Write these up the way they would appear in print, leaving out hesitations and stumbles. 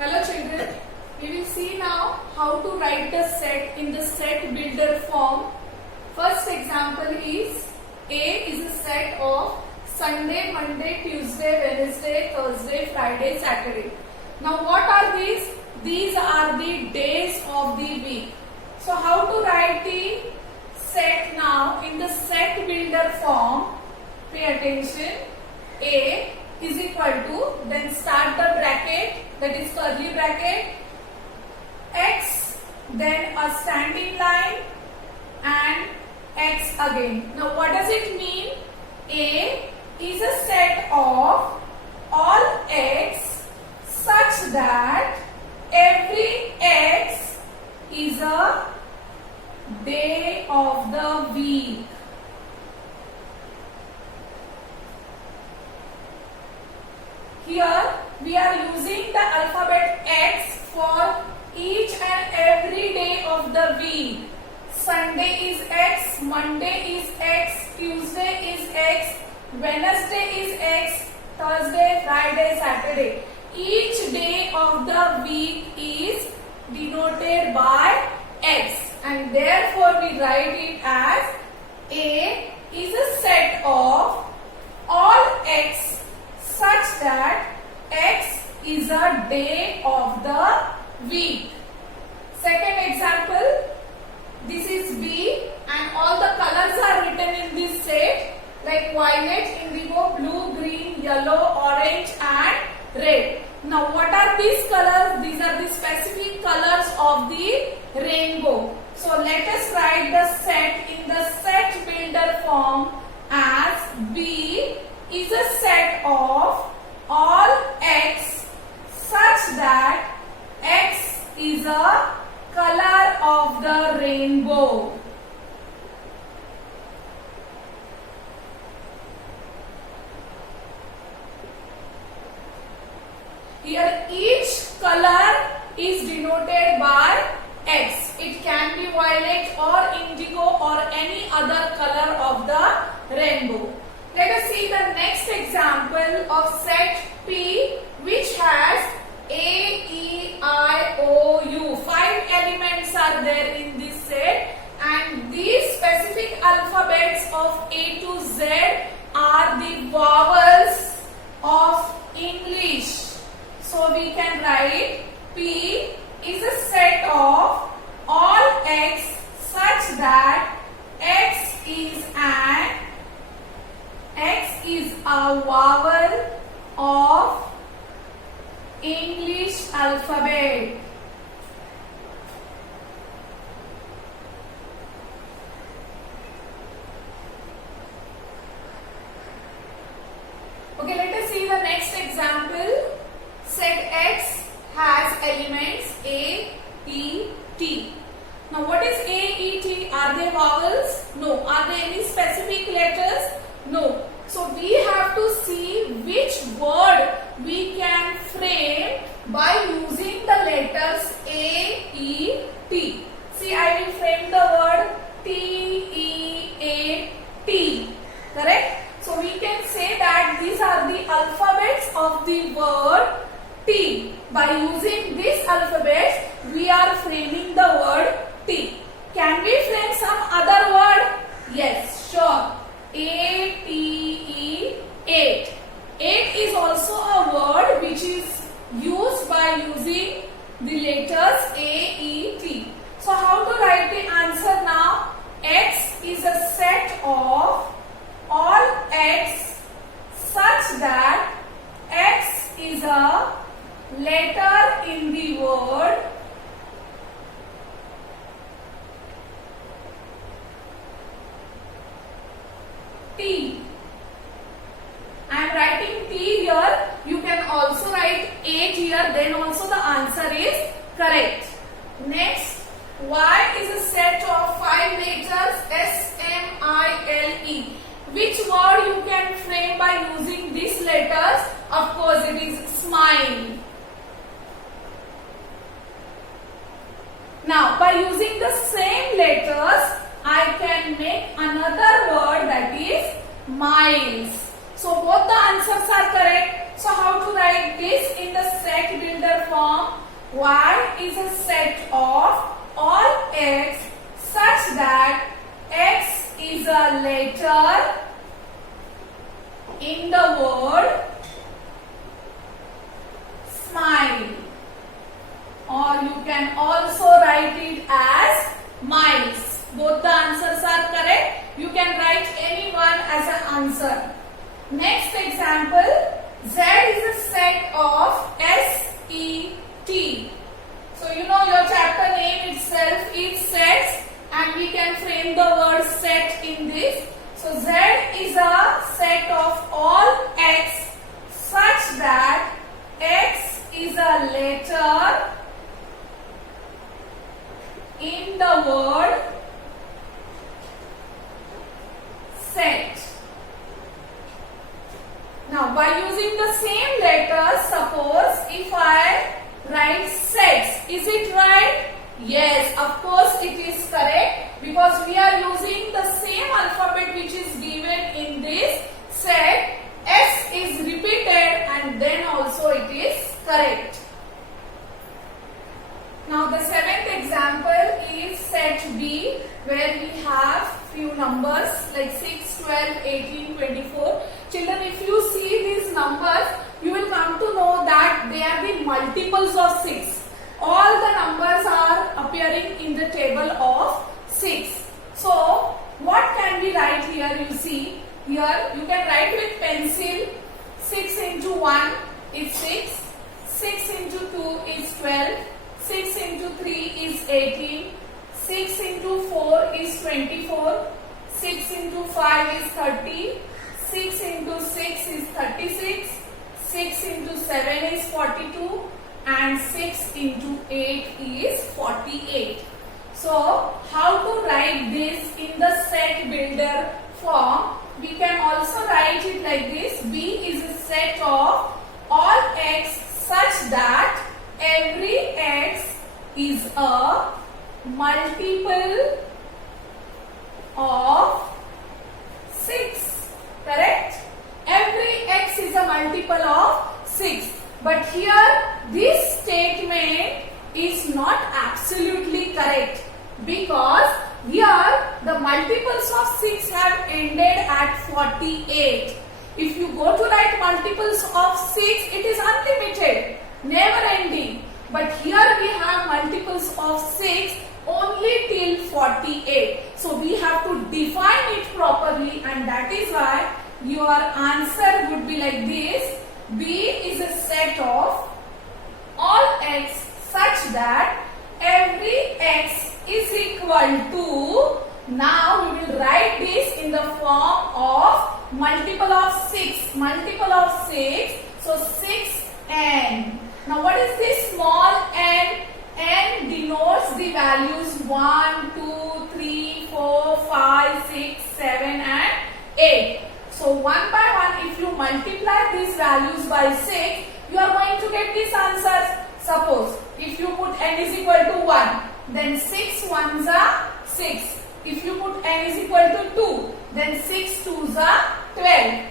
Hello children, we will see now how to write the set in the set builder form. First example is A is a set of Sunday, Monday, Tuesday, Wednesday, Thursday, Friday, Saturday. Now what are these? These are the days of the week. So how to write the set now in the set builder form? Pay attention. A is equal to, then start the bracket, that is curly bracket, X, then a standing line and X again. Now what does it mean? A is a set of all X such that every X is a day of the week. Here we are using the alphabet X for each and every day of the week. Sunday is X, Monday is X, Tuesday is X, Wednesday is X, Thursday, Friday, Saturday. Each day of the week is denoted by X, and therefore we write it as A is a set of all X such that X is a day of the week. Second example, this is B and all the colors are written in this set like violet, indigo, blue, green, yellow, orange and red. Now what are these colors? These are the specific colors of the rainbow. So let us write the set in the set builder form as B is a set of all X such that X is a color of the rainbow. Here each color is denoted by X. It can be violet or indigo or any other color of the rainbow. Let us see the next example of set P, which has A, E, I, O, U. 5 elements are there in this set, and these specific alphabets of A to Z are the vowels of English. So we can write P is a set of all X such that X is a vowel of English alphabet. Okay, let us see the next example. Set X has elements A, E, T. Now what is A, E, T? Are they vowels? No. Are they any specific letters? No. So we have to see which word we can frame by using the letters A, E, T. See, I will frame the word T, E, A, T. Correct? So we can say that these are the alphabets of the word T. By using this alphabet, we are framing the word T. Can we frame some other word? Yes, sure. A-T-E, 8. 8 is also a word which is used by using the letters A, E, T. So how to write the answer now? X is a set of all X such that X is a letter in the word T. I am writing T here. You can also write 8 here. Then also the answer is correct. Next, Y is a set of 5 letters S-M-I-L-E. Which word you can frame by using these letters? Of course, it is smile. Now, by using the same letters, I can make another word that is miles. So both the answers are correct. So how to write this in the set builder form? Y is a set of all X such that X is a letter in the word smile, or you can also write it as mice. Both the answers are correct. You can write any one as an answer. Next example, Z is a set of S-E-T. So you know your chapter name itself is sets, and we can frame the word set in this. So Z is a set of all X such that X is a letter in the word set. Now by using the same letters, suppose if I write sets, is it right? Yes, of course it is correct, because we are using the same alphabet which is given in this set. S is repeated and then also it is correct. Now the seventh example is set B, where we have few numbers like 6, 12, 18, 24. Children, if you see these numbers, you will come to know that they are the multiples of 6. All the numbers are appearing in the table of 6. So what can we write here? You see here, you can write with pencil. 6 into 1 is 6, 6 into 2 is 12, 6 into 3 is 18, 6 into 4 is 24, 6 into 5 is 30, 6 into 6 is 36, 6 into 7 is 42, and 6 into 8 is 48. So how to write this in the set builder form? We can also write it like this. B is a set of all X such that every X is a multiple of 6. Correct? Every X is a multiple of 6. But here this statement is not absolutely correct, because here the multiples of 6 have ended at 48. If you go to write multiples of 6, it is unlimited, never ending. But here we have multiples of 6 only till 48. So we have to define it properly, and that is why your answer would be like this. B is a set of all X such that every X is equal to, now we will write this in the form of multiple of 6. Multiple of 6, so 6n. Now what is this small n? N denotes the values 1, 2, 3, 4, 5, 6, 7 and 8. So one by one, if you multiply these values by 6, you are going to get these answers. Suppose if you put n is equal to 1, then 6 ones are 6. If you put n is equal to 2, then 6 twos are 12.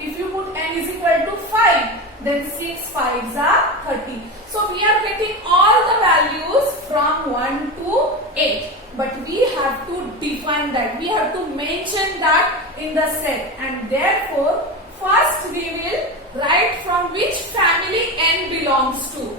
If you put n is equal to 5, then 6 fives are 30. So we are getting all the values from 1 to 8. But we have to define that. We have to mention that in the set. And therefore, first we will write from which family n belongs to.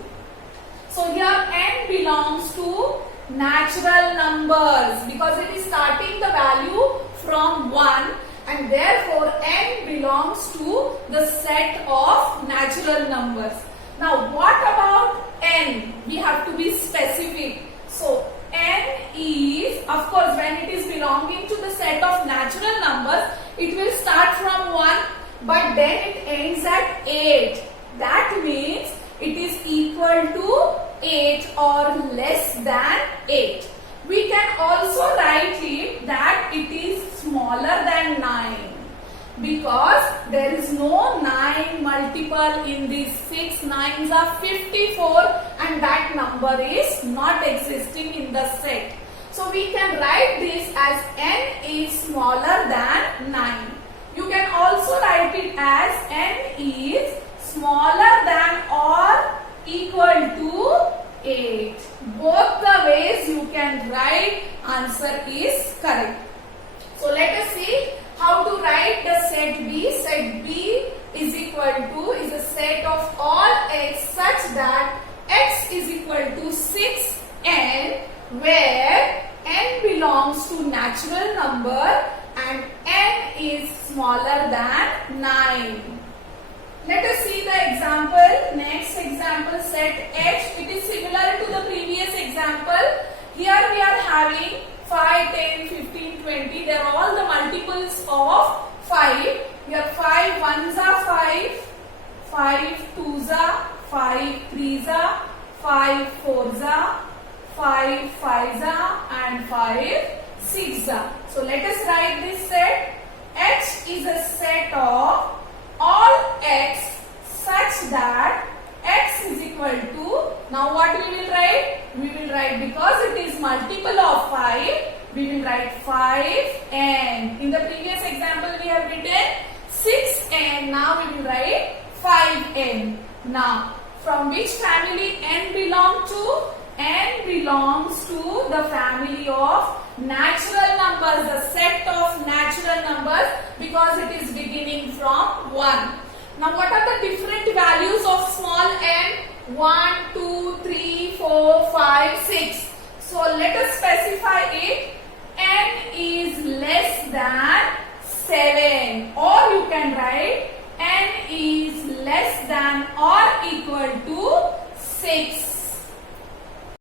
So here n belongs to natural numbers, because it is starting the value from 1, and therefore n belongs to the set of natural numbers. Now what about n? We have to be specific. So n is, of course, when it is belonging to the set of natural numbers, it will start from 1, but then it ends at 8. That means it is equal to 8 or less than 8. We can also write it that it is smaller than 9, because there is no 9 multiple in these 6. 9s are 54, and that number is not existing in the set. So we can write this as n is smaller than 9. You can also write it as n is smaller than or equal to 8. Both the ways you can write, answer is correct. So let us see how to write the set B. Set B is equal to is a set of all x such that x is equal to 6n, where n belongs to natural number and n is smaller than 9. Let us see the example. Next example, set H. It is similar to the previous example. Here we are having 5, 10, 15, 20. They are all the multiples of 5. Here 5 ones are 5, 5 twos are 5 threes are 5 fours are 5 fives are and 5 sixes are. So let us write this set. H is a set of all x such that x is equal to, now what we will write? We will write, because it is multiple of 5, we will write 5n. In the previous example we have written 6n, now we will write 5n. Now from which family n belong to? N belongs to the family of natural numbers, the set of natural numbers, because it is beginning from 1. Now what are the different values of small n? 1, 2, 3, 4, 5, 6. So let us specify it. N is less than 7, or you can write n is less than or equal to 6.